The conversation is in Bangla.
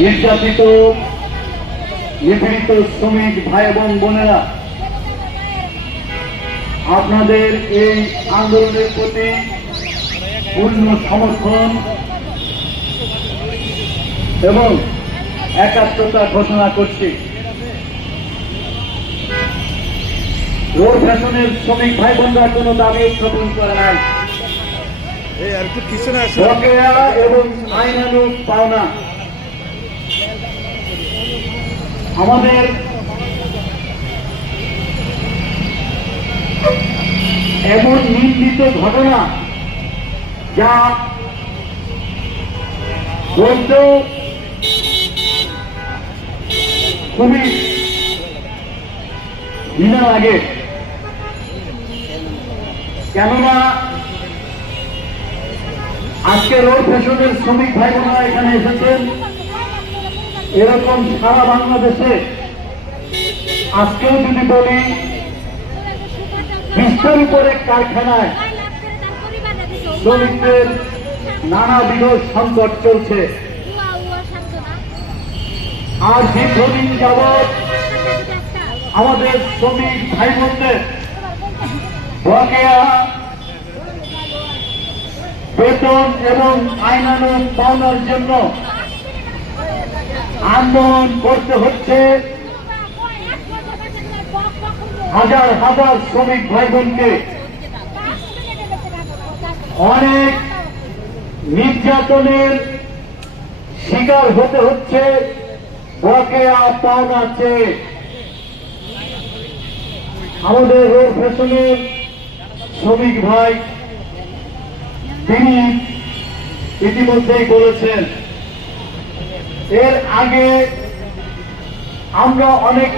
নির্যাতিত, নিপীড়িত শ্রমিক ভাই এবং বোনেরা, আপনাদের এই আন্দোলনের প্রতি পূর্ণ সমর্থন এবং একাত্মতা ঘোষণা করছি। রোড ফ্যাশনের শ্রমিক ভাই বোনরা কোনো দাবি উত্থাপন করে নাই। আমাদের এমন নিন্দিত ঘটনা যা বলতেও খুবই ঘৃণা লাগে। কেননা আজকে রোড ফ্যাশনের শ্রমিক ভাই বোনেরা এখানে এসেছেন। এরকম সারা বাংলাদেশে আজকেও যদি বলি, বিশ্বের উপরে কারখানায় শ্রমিকদের নানাবিধ সংকট চলছে। আর দীর্ঘদিন যাবৎ আমাদের শ্রমিক ভাই বোনদের বকেয়া বেতন এবং আইনানুগ পাওনার জন্য আন্দোলন করতে হচ্ছে। হাজার হাজার শ্রমিক ভাই বোনকে অনেক নির্যাতনের শিকার হতে হচ্ছে। বকেয়া পাওনা চেয়ে। আমাদের রোড ফ্যাশনের শ্রমিক ভাই তিনি ইতিমধ্যেই বলেছেন এর আগে আমরা অনেক